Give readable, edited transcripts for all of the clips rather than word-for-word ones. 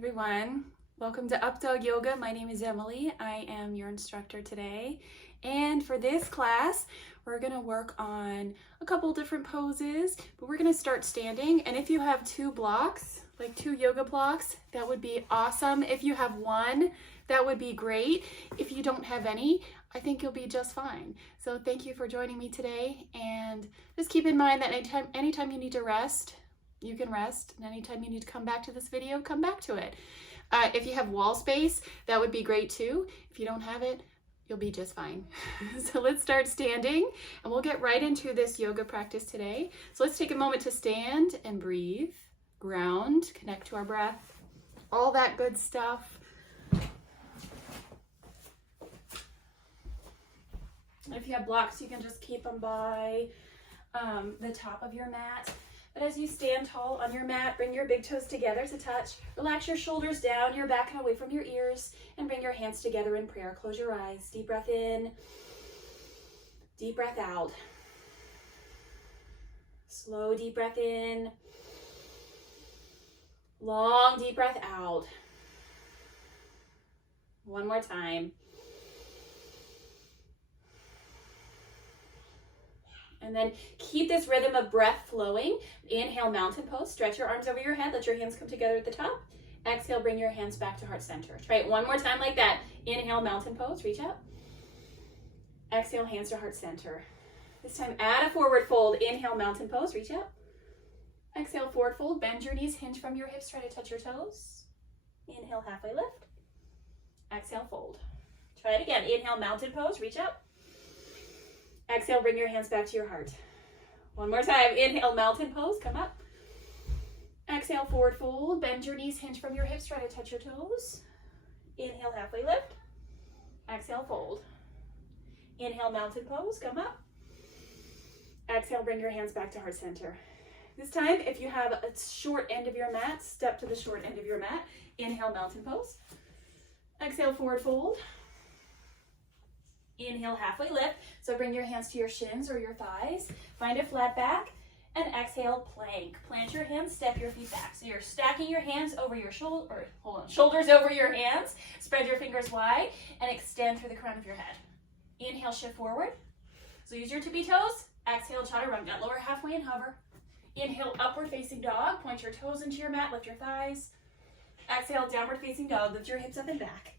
everyone. Welcome to Updawg-Yoga. My name is Emily. I am your instructor today. And for this class, we're going to work on a couple different poses, but we're going to start standing. And if you have two blocks, like two yoga blocks, that would be awesome. If you have one, that would be great. If you don't have any, I think you'll be just fine. So thank you for joining me today. And just keep in mind that anytime you need to rest, you can rest, and anytime you need to come back to this video, come back to it. If you have wall space, that would be great too. If you don't have it, you'll be just fine. So let's start standing, and we'll get right into this yoga practice today. So let's take a moment to stand and breathe, ground, connect to our breath, all that good stuff. If you have blocks, you can just keep them by the top of your mat. But as you stand tall on your mat, bring your big toes together to touch. Relax your shoulders down, your back and away from your ears, and bring your hands together in prayer. Close your eyes. Deep breath in. Deep breath out. Slow deep breath in. Long deep breath out. One more time. And then keep this rhythm of breath flowing. Inhale, mountain pose. Stretch your arms over your head. Let your hands come together at the top. Exhale, bring your hands back to heart center. Try it one more time like that. Inhale, mountain pose. Reach out. Exhale, hands to heart center. This time, add a forward fold. Inhale, mountain pose. Reach out. Exhale, forward fold. Bend your knees. Hinge from your hips. Try to touch your toes. Inhale, halfway lift. Exhale, fold. Try it again. Inhale, mountain pose. Reach out. Exhale, bring your hands back to your heart. One more time. Inhale, mountain pose. Come up. Exhale, forward fold. Bend your knees, hinge from your hips. Try to touch your toes. Inhale, halfway lift. Exhale, fold. Inhale, mountain pose. Come up. Exhale, bring your hands back to heart center. This time, if you have a short end of your mat, step to the short end of your mat. Inhale, mountain pose. Exhale, forward fold. Inhale, halfway lift. So bring your hands to your shins or your thighs. Find a flat back and exhale, plank. Plant your hands, step your feet back. So you're stacking your hands over your shoulders over your hands. Spread your fingers wide and extend through the crown of your head. Inhale, shift forward. So use your tippy toes. Exhale, chaturanga. Lower halfway and hover. Inhale, upward facing dog. Point your toes into your mat, lift your thighs. Exhale, downward facing dog. Lift your hips up and back.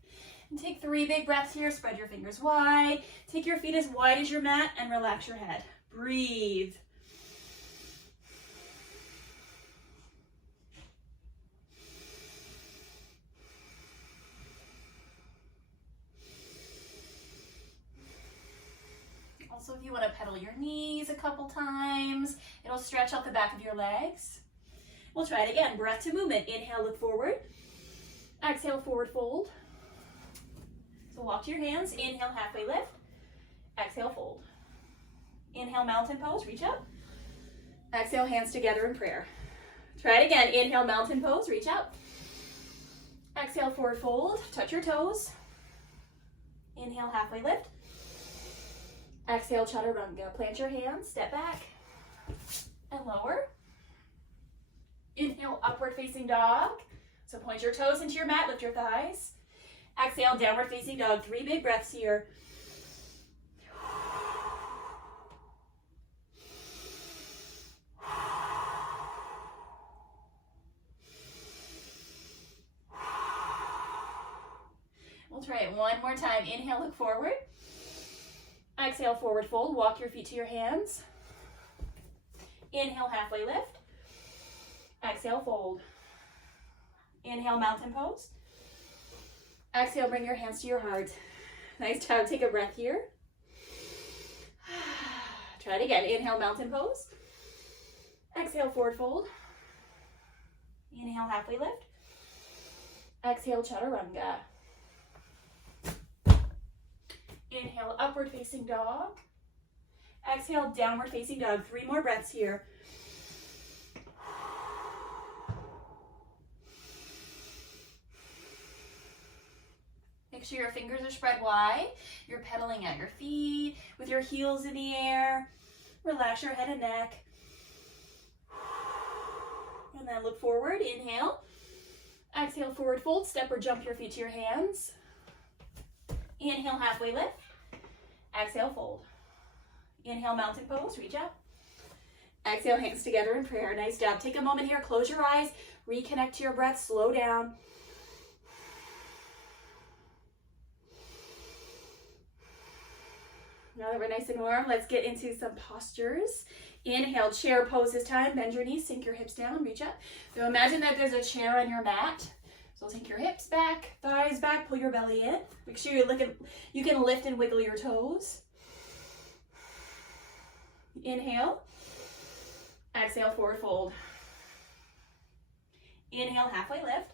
And take 3 big breaths here. Spread your fingers wide. Take your feet as wide as your mat and relax your head. Breathe. Also, if you want to pedal your knees a couple times, it'll stretch out the back of your legs. We'll try it again. Breath to movement. Inhale, look forward. Exhale, forward fold. So walk to your hands. Inhale, halfway lift. Exhale, fold. Inhale, mountain pose. Reach up. Exhale, hands together in prayer. Try it again. Inhale, mountain pose. Reach out. Exhale, forward fold. Touch your toes. Inhale, halfway lift. Exhale, chaturanga. Plant your hands. Step back and lower. Inhale, upward facing dog. So point your toes into your mat. Lift your thighs. Exhale, downward facing dog. 3 big breaths here. We'll try it one more time. Inhale, look forward. Exhale, forward fold. Walk your feet to your hands. Inhale, halfway lift. Exhale, fold. Inhale, mountain pose. Exhale, bring your hands to your heart. Nice job. Take a breath here. Try it again. Inhale, mountain pose. Exhale, forward fold. Inhale, halfway lift. Exhale, chaturanga. Inhale, upward facing dog. Exhale, downward facing dog. 3 more breaths here. Make sure your fingers are spread wide. You're pedaling at your feet with your heels in the air. Relax your head and neck. And then look forward. Inhale. Exhale, forward fold. Step or jump your feet to your hands. Inhale, halfway lift. Exhale, fold. Inhale, mountain pose. Reach up. Exhale, hands together in prayer. Nice job. Take a moment here. Close your eyes. Reconnect to your breath. Slow down. Now that we're nice and warm, let's get into some postures. Inhale, chair pose this time. Bend your knees, sink your hips down, reach up. So imagine that there's a chair on your mat. So sink your hips back, thighs back, pull your belly in. Make sure you can lift and wiggle your toes. Inhale. Exhale, forward fold. Inhale, halfway lift.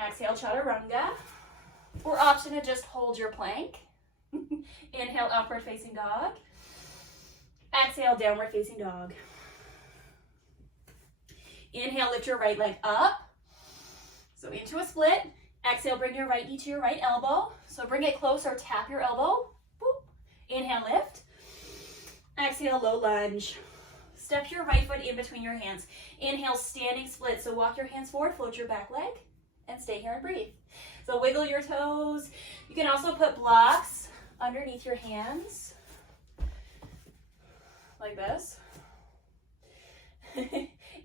Exhale, chaturanga. Or option to just hold your plank. Inhale, upward facing dog. Exhale, downward facing dog. Inhale, lift your right leg up. So into a split. Exhale, bring your right knee to your right elbow. So bring it close or tap your elbow. Boop. Inhale, lift. Exhale, low lunge. Step your right foot in between your hands. Inhale, standing split. So walk your hands forward, float your back leg, and stay here and breathe. So wiggle your toes. You can also put blocks underneath your hands, like this.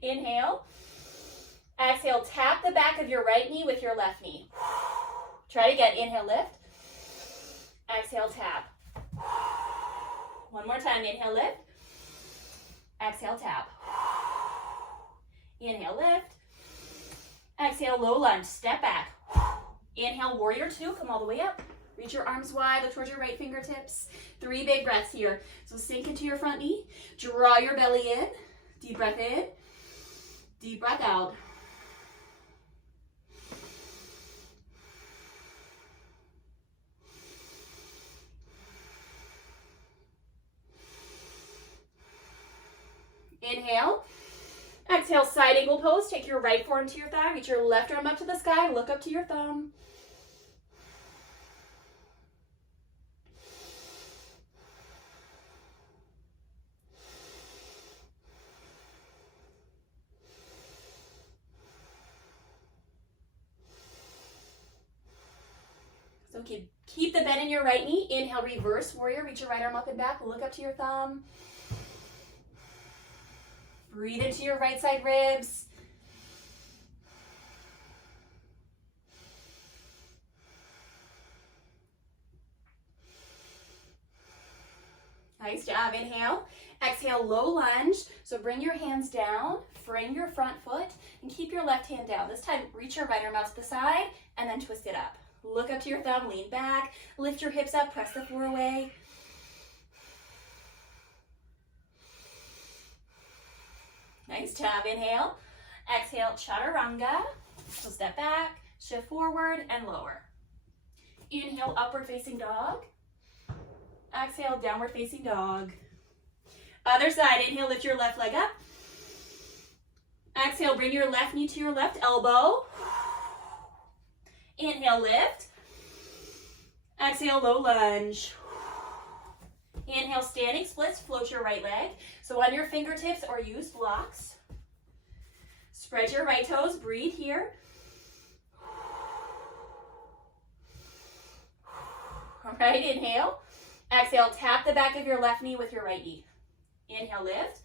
Inhale. Exhale, tap the back of your right knee with your left knee. Try it again. Inhale, lift. Exhale, tap. One more time. Inhale, lift. Exhale, tap. Inhale, lift. Exhale, low lunge. Step back. Inhale, warrior two. Come all the way up. Reach your arms wide. Look towards your right fingertips. 3 big breaths here. So sink into your front knee. Draw your belly in. Deep breath in. Deep breath out. Inhale. Exhale, side angle pose. Take your right forearm to your thigh. Reach your left arm up to the sky. Look up to your thumb. So keep the bend in your right knee. Inhale, reverse warrior. Reach your right arm up and back. Look up to your thumb. Breathe into your right side ribs. Nice job. Inhale. Exhale, low lunge. So bring your hands down, frame your front foot, and keep your left hand down. This time, reach your right arm out to the side, and then twist it up. Look up to your thumb, lean back, lift your hips up, press the floor away. Nice job. Inhale. Exhale, chaturanga. So step back, shift forward, and lower. Inhale, upward facing dog. Exhale, downward facing dog. Other side. Inhale, lift your left leg up. Exhale, bring your left knee to your left elbow. Inhale, lift. Exhale, low lunge. Inhale, standing splits, float your right leg. So on your fingertips or use blocks. Spread your right toes, breathe here. All right, inhale. Exhale, tap the back of your left knee with your right knee. Inhale, lift.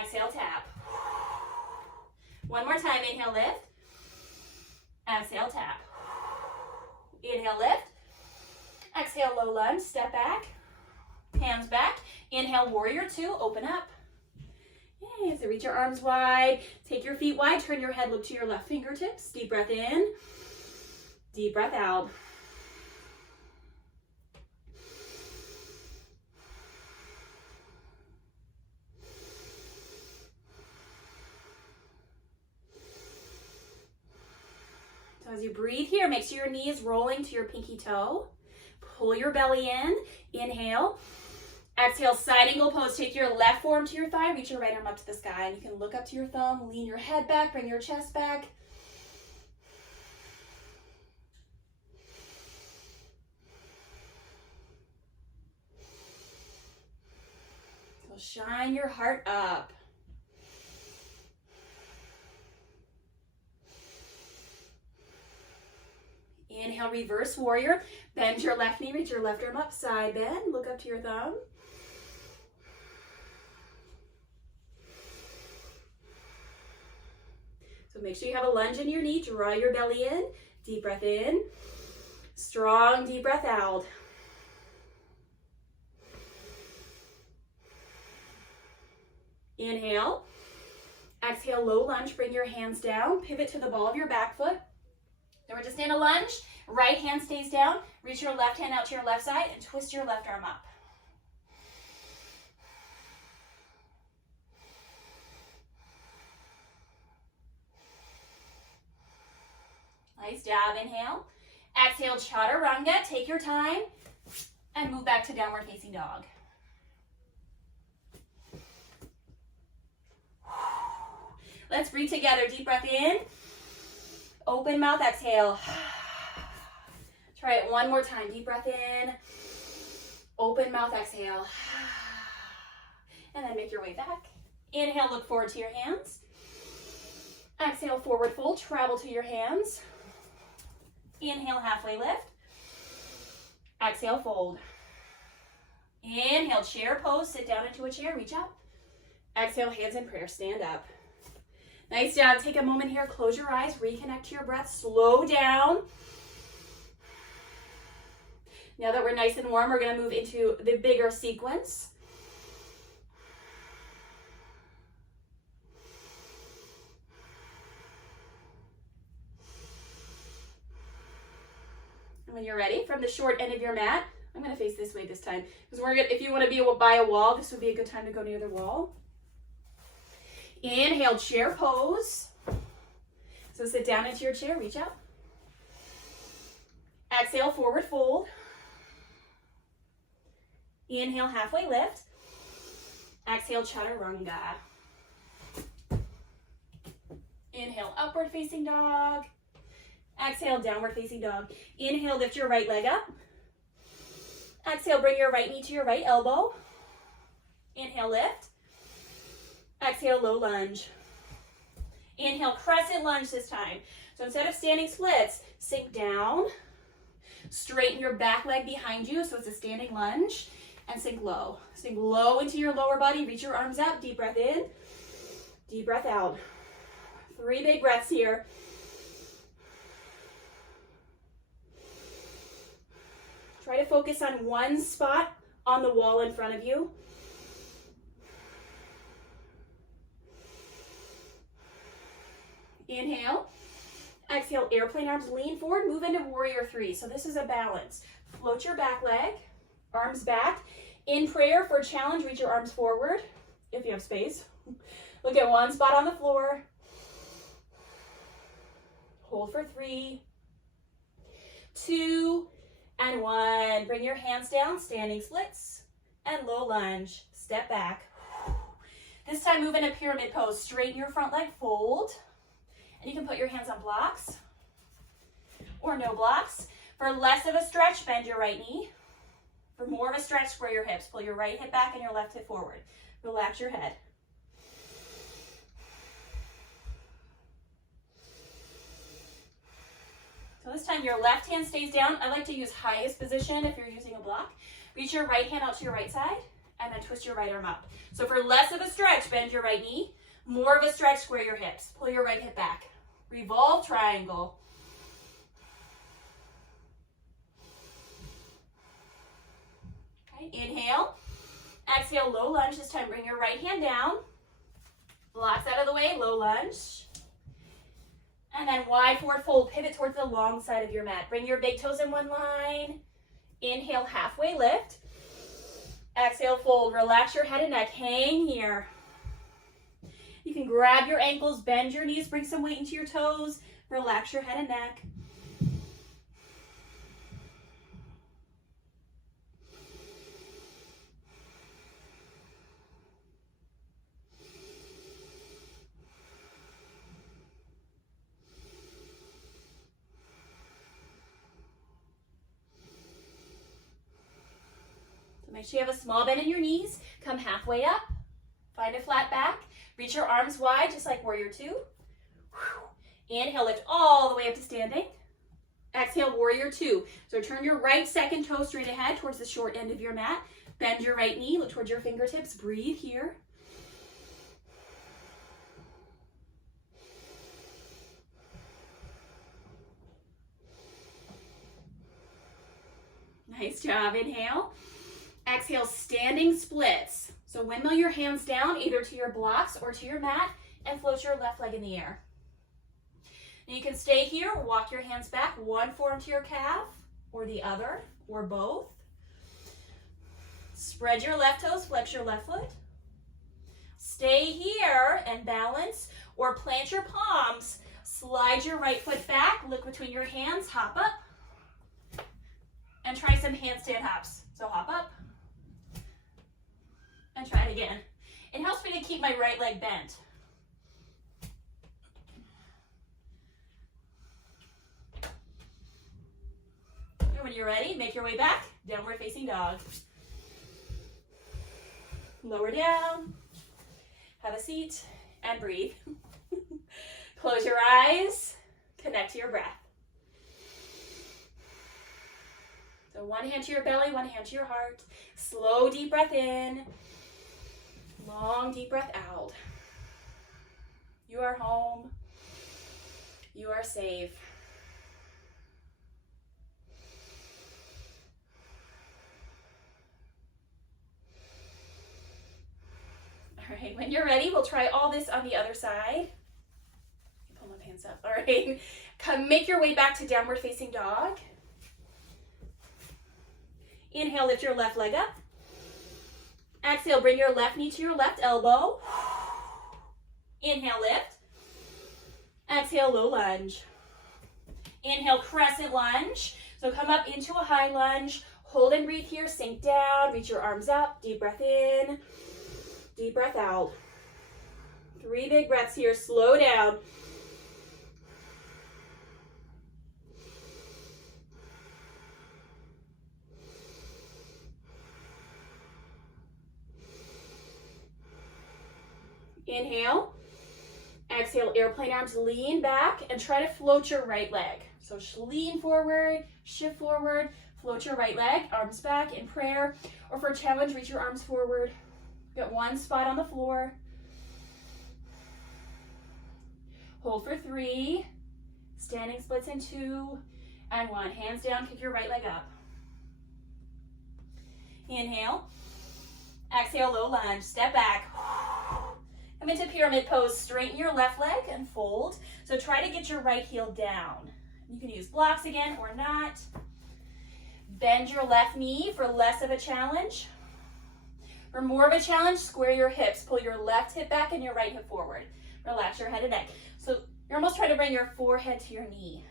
Exhale, tap. One more time, inhale, lift. Exhale, tap. Inhale, lift. Exhale, low lunge, step back. Hands back. Inhale, warrior two, open up. Yay, so reach your arms wide. Take your feet wide, turn your head, look to your left fingertips. Deep breath in. Deep breath out. So as you breathe here, make sure your knee is rolling to your pinky toe. Pull your belly in. Inhale. Exhale, side angle pose. Take your left forearm to your thigh. Reach your right arm up to the sky. And you can look up to your thumb. Lean your head back. Bring your chest back. So shine your heart up. Inhale, reverse warrior. Bend your left knee, reach your left arm up, side bend. Look up to your thumb. So make sure you have a lunge in your knee. Draw your belly in. Deep breath in. Strong deep breath out. Inhale. Exhale, low lunge. Bring your hands down. Pivot to the ball of your back foot. Then we're just in a lunge. Right hand stays down. Reach your left hand out to your left side and twist your left arm up. Nice job. Inhale. Exhale, chaturanga. Take your time and move back to downward facing dog. Let's breathe together. Deep breath in. Open mouth, exhale. Try it one more time. Deep breath in. Open mouth, exhale. And then make your way back. Inhale, look forward to your hands. Exhale, forward fold. Travel to your hands. Inhale, halfway lift. Exhale, fold. Inhale, chair pose. Sit down into a chair. Reach up. Exhale, hands in prayer. Stand up. Nice job. Take a moment here. Close your eyes. Reconnect to your breath. Slow down. Now that we're nice and warm, we're going to move into the bigger sequence. And when you're ready, from the short end of your mat, I'm going to face this way this time. Because if you want to be by a wall, this would be a good time to go near the wall. Inhale, chair pose. So sit down into your chair, reach up. Exhale, forward fold. Inhale, halfway lift. Exhale, chaturanga. Inhale, upward facing dog. Exhale, downward facing dog. Inhale, lift your right leg up. Exhale, bring your right knee to your right elbow. Inhale, lift. Exhale, low lunge. Inhale, crescent lunge this time. So instead of standing splits, sink down. Straighten your back leg behind you, so it's a standing lunge. And sink low. Sink low into your lower body. Reach your arms out. Deep breath in. Deep breath out. 3 big breaths here. Try to focus on one spot on the wall in front of you. Inhale. Exhale, airplane arms, lean forward, move into warrior 3. So this is a balance. Float your back leg, arms back. In prayer for challenge, reach your arms forward if you have space. Look at one spot on the floor. Hold for 3, 2, and 1. Bring your hands down, standing splits, and low lunge. Step back. This time move in a pyramid pose. Straighten your front leg, fold. And you can put your hands on blocks or no blocks. For less of a stretch, bend your right knee. For more of a stretch, square your hips. Pull your right hip back and your left hip forward. Relax your head. So this time your left hand stays down. I like to use highest position if you're using a block. Reach your right hand out to your right side and then twist your right arm up. So for less of a stretch, bend your right knee. More of a stretch, square your hips. Pull your right hip back. Revolve triangle. Okay, inhale. Exhale, low lunge. This time bring your right hand down. Blocks out of the way, low lunge. And then wide forward fold. Pivot towards the long side of your mat. Bring your big toes in one line. Inhale, halfway lift. Exhale, fold. Relax your head and neck. Hang here. You can grab your ankles, bend your knees, bring some weight into your toes, relax your head and neck. So make sure you have a small bend in your knees. Come halfway up. Find a flat back. Reach your arms wide, just like warrior 2. Inhale, lift all the way up to standing. Exhale, warrior two. So turn your right second toe straight ahead towards the short end of your mat. Bend your right knee, look towards your fingertips. Breathe here. Nice job. Inhale. Exhale, standing splits. So windmill your hands down either to your blocks or to your mat and float your left leg in the air. And you can stay here, walk your hands back, one forearm to your calf or the other or both. Spread your left toes, flex your left foot. Stay here and balance or plant your palms. Slide your right foot back, look between your hands, hop up. And try some handstand hops. So hop up and try it again. It helps me to keep my right leg bent. And when you're ready, make your way back, downward facing dog. Lower down, have a seat, and breathe. Close your eyes, connect to your breath. So one hand to your belly, one hand to your heart. Slow, deep breath in. Long, deep breath out. You are home. You are safe. All right, when you're ready, we'll try all this on the other side. Pull my pants up. All right, come make your way back to downward facing dog. Inhale, lift your left leg up. Exhale, bring your left knee to your left elbow. Inhale, lift. Exhale, low lunge. Inhale, crescent lunge. So come up into a high lunge. Hold and breathe here. Sink down. Reach your arms up. Deep breath in. Deep breath out. 3 big breaths here. Slow down. Inhale. Exhale, airplane arms, lean back and try to float your right leg. So lean forward, shift forward, float your right leg, arms back in prayer. Or for a challenge, reach your arms forward. Get one spot on the floor. Hold for 3. Standing splits in 2 and 1. Hands down, kick your right leg up. Inhale. Exhale, low lunge, step back. Come into pyramid pose, straighten your left leg and fold. So try to get your right heel down. You can use blocks again or not. Bend your left knee for less of a challenge. For more of a challenge, square your hips. Pull your left hip back and your right hip forward. Relax your head and neck. So you're almost trying to bring your forehead to your knee.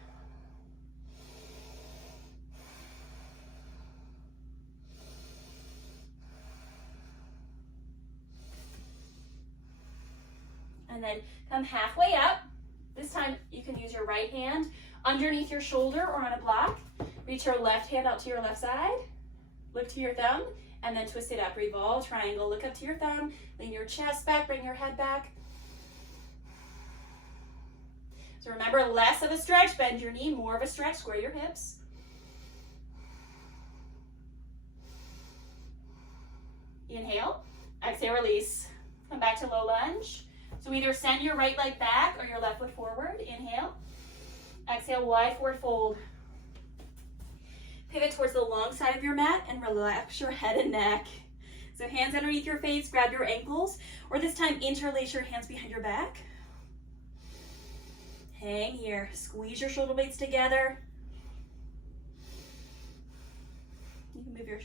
And then come halfway up. This time you can use your right hand underneath your shoulder or on a block. Reach your left hand out to your left side. Look to your thumb and then twist it up. Revolve, triangle, look up to your thumb. Lean your chest back, bring your head back. So remember, less of a stretch, bend your knee. More of a stretch, square your hips. Inhale, exhale, release. Come back to low lunge. So either send your right leg back or your left foot forward. Inhale. Exhale, wide forward fold. Pivot towards the long side of your mat and relax your head and neck. So hands underneath your face, grab your ankles, or this time interlace your hands behind your back. Hang here. Squeeze your shoulder blades together. You can move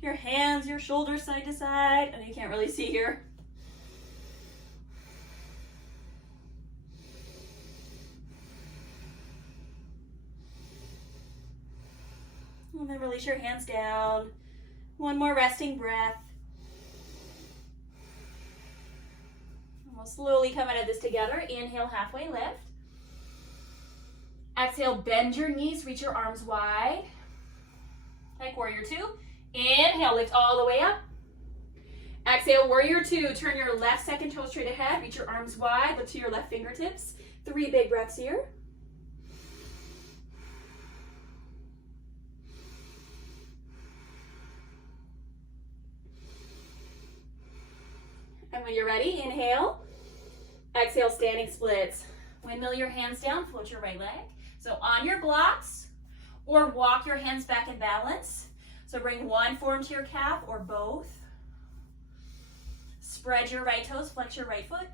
your hands, your shoulders side to side. I know you can't really see here. And then release your hands down. One more resting breath. And we'll slowly come out of this together. Inhale, halfway lift. Exhale, bend your knees, reach your arms wide. Like warrior two. Inhale, lift all the way up. Exhale, warrior two. Turn your left second toe straight ahead. Reach your arms wide. Look to your left fingertips. 3 big breaths here. And when you're ready, inhale. Exhale, standing splits. Windmill your hands down, float your right leg. So on your blocks, or walk your hands back in balance. So bring one form to your calf or both. Spread your right toes, flex your right foot.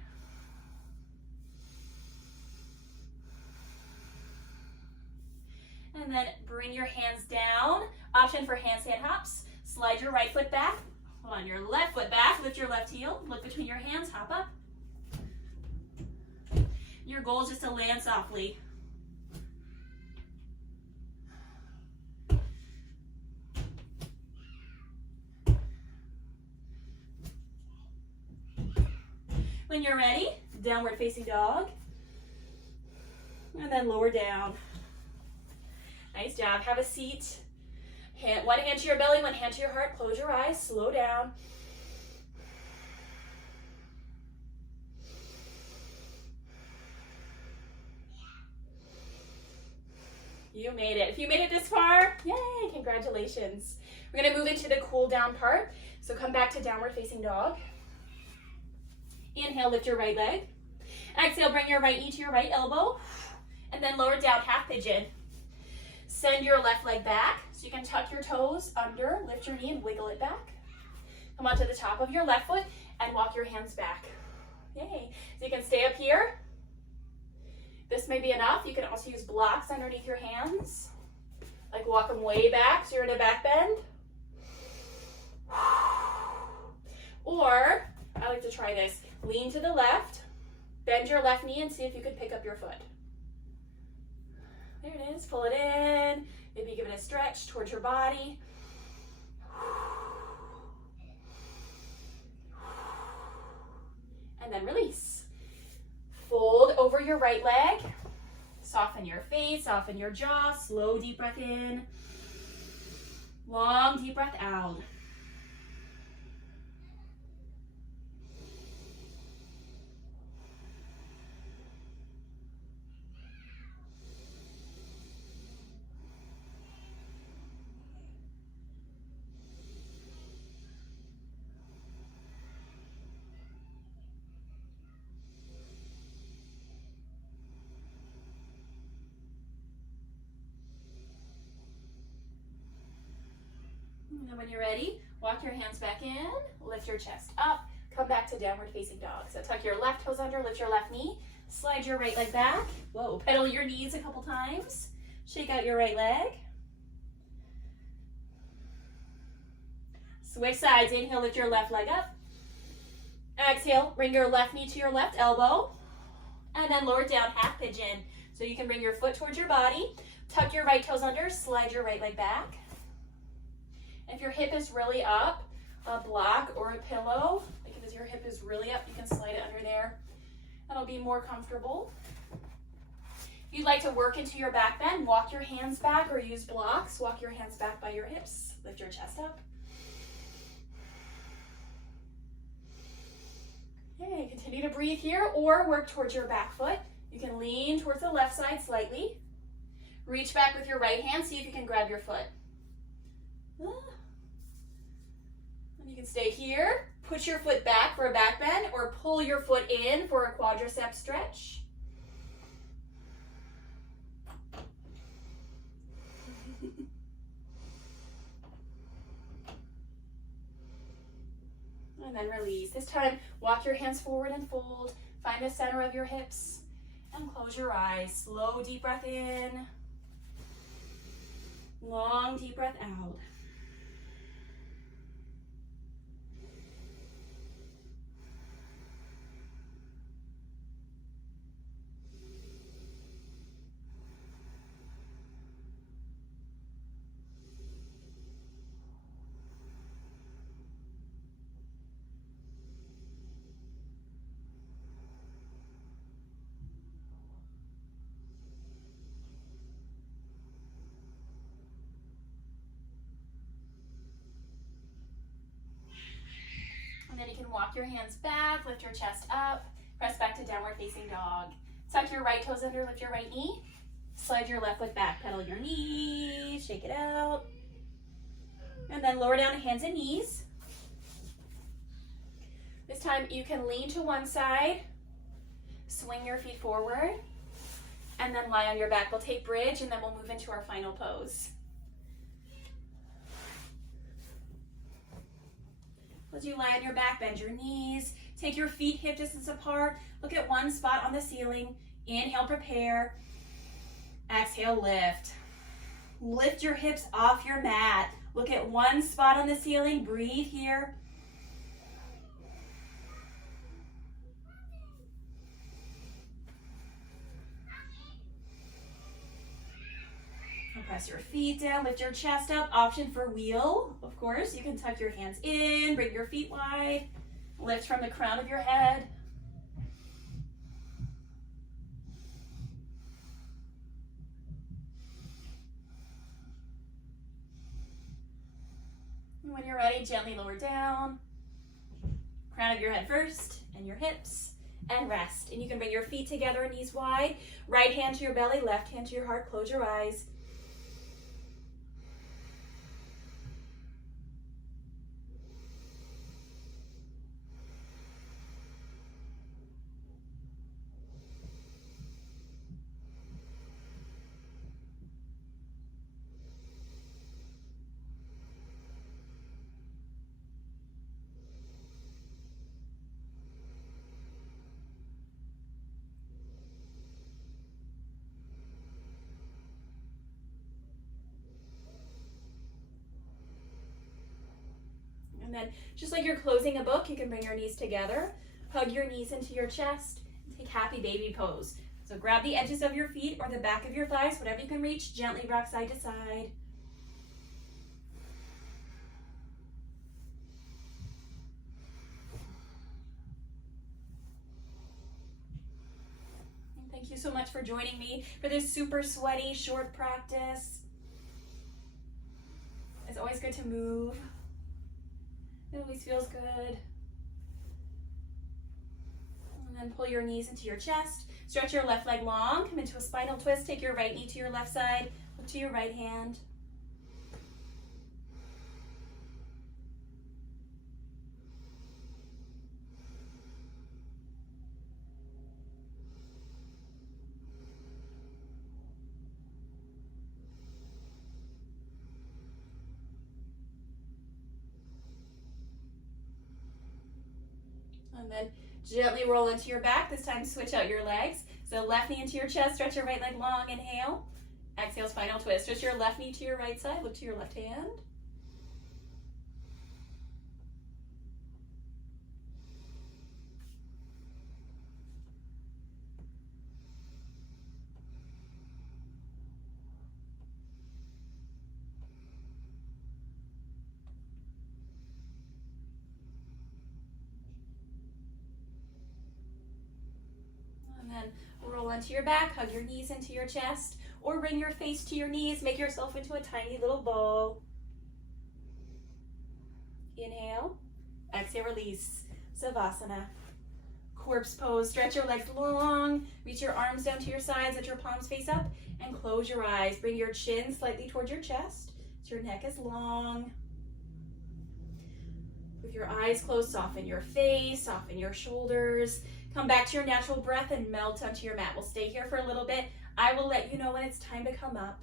And then bring your hands down. Option for handstand hops. Slide your right foot back. Hold on, your left foot back. Lift your left heel. Look between your hands. Hop up. Your goal is just to land softly. When you're ready, downward facing dog. And then lower down. Nice job. Have a seat. One hand to your belly, one hand to your heart. Close your eyes. Slow down. You made it. If you made it this far, yay, congratulations. We're going to move into the cool down part. So come back to downward facing dog. Inhale, lift your right leg. Exhale, bring your right knee to your right elbow. And then lower down, half pigeon. Send your left leg back. So you can tuck your toes under, lift your knee and wiggle it back. Come onto the top of your left foot and walk your hands back. Yay. So you can stay up here. This may be enough. You can also use blocks underneath your hands. Like walk them way back so you're in a back bend. Or, I like to try this. Lean to the left, bend your left knee and see if you could pick up your foot. There it is. Pull it in. Maybe give it a stretch towards your body. And then release. Fold over your right leg. Soften your face, soften your jaw. Slow, deep breath in. Long, deep breath out. And when you're ready, walk your hands back in, lift your chest up, come back to downward facing dog. So tuck your left toes under, lift your left knee, slide your right leg back. Whoa, pedal your knees a couple times. Shake out your right leg. Switch sides, inhale, lift your left leg up. Exhale, bring your left knee to your left elbow. And then lower down, half pigeon. So you can bring your foot towards your body, tuck your right toes under, slide your right leg back. If your hip is really up, a block or a pillow, like if your hip is really up, you can slide it under there. That'll be more comfortable. If you'd like to work into your back bend, walk your hands back or use blocks. Walk your hands back by your hips. Lift your chest up. Okay, continue to breathe here or work towards your back foot. You can lean towards the left side slightly. Reach back with your right hand. See if you can grab your foot. You can stay here, push your foot back for a back bend, or pull your foot in for a quadricep stretch. And then release. This time, walk your hands forward and fold. Find the center of your hips and close your eyes. Slow, deep breath in. Long, deep breath out. Then you can walk your hands back, lift your chest up, press back to downward facing dog. Tuck your right toes under, lift your right knee. Slide your left foot back, pedal your knees, shake it out. And then lower down to hands and knees. This time you can lean to one side, swing your feet forward, and then lie on your back. We'll take bridge and then we'll move into our final pose. As you lie on your back, bend your knees, take your feet hip distance apart, look at one spot on the ceiling. Inhale, prepare. Exhale, lift. Lift your hips off your mat. Look at one spot on the ceiling, breathe here. Press your feet down, lift your chest up. Option for wheel, of course. You can tuck your hands in, bring your feet wide, lift from the crown of your head. And when you're ready, gently lower down. Crown of your head first, and your hips, and rest. And you can bring your feet together, knees wide. Right hand to your belly, left hand to your heart. Close your eyes. And then just like you're closing a book, you can bring your knees together, hug your knees into your chest, and take happy baby pose. So grab the edges of your feet or the back of your thighs, whatever you can reach, gently rock side to side. And thank you so much for joining me for this super sweaty, short practice. It's always good to move. It always feels good. And then pull your knees into your chest. Stretch your left leg long. Come into a spinal twist. Take your right knee to your left side. Look to your right hand. And then gently roll into your back. This time switch out your legs. So left knee into your chest, stretch your right leg long, inhale. Exhale, spinal twist. Switch your left knee to your right side, look to your left hand. And then roll into your back, hug your knees into your chest, or bring your face to your knees, make yourself into a tiny little ball. Inhale, exhale, release, Savasana. Corpse pose, stretch your legs long, reach your arms down to your sides, let your palms face up, and close your eyes. Bring your chin slightly towards your chest, so your neck is long. With your eyes closed, soften your face, soften your shoulders. Come back to your natural breath and melt onto your mat. We'll stay here for a little bit. I will let you know when it's time to come up.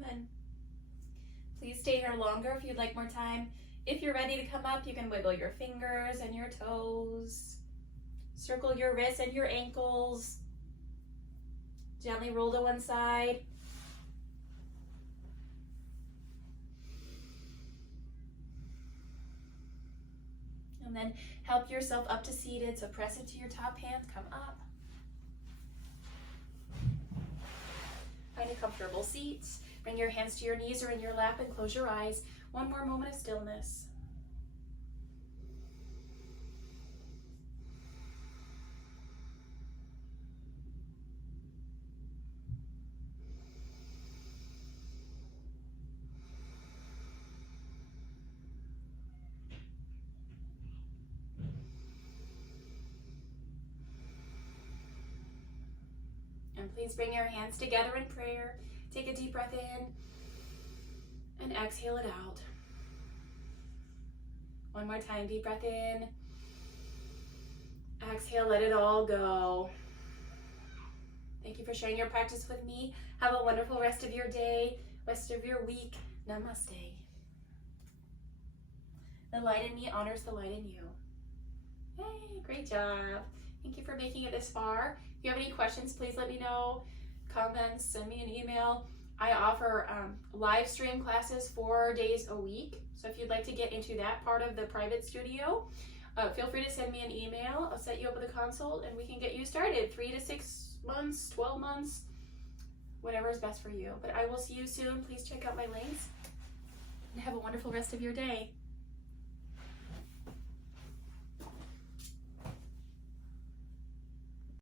And then please stay here longer if you'd like more time. If you're ready to come up, you can wiggle your fingers and your toes. Circle your wrists and your ankles. Gently roll to one side. And then help yourself up to seated. So press into your top hands, come up. Find a comfortable seat. Bring your hands to your knees or in your lap and close your eyes. One more moment of stillness. And please bring your hands together in prayer. Take a deep breath in and exhale it out. One more time, deep breath in. Exhale, let it all go. Thank you for sharing your practice with me. Have a wonderful rest of your day, rest of your week. Namaste. The light in me honors the light in you. Hey, great job. Thank you for making it this far. If you have any questions, please let me know. Comments, send me an email. I offer live stream classes 4 days a week. So if you'd like to get into that part of the private studio, feel free to send me an email. I'll set you up with a consult and we can get you started. 3 to 6 months, 12 months, whatever is best for you. But I will see you soon. Please check out my links and have a wonderful rest of your day.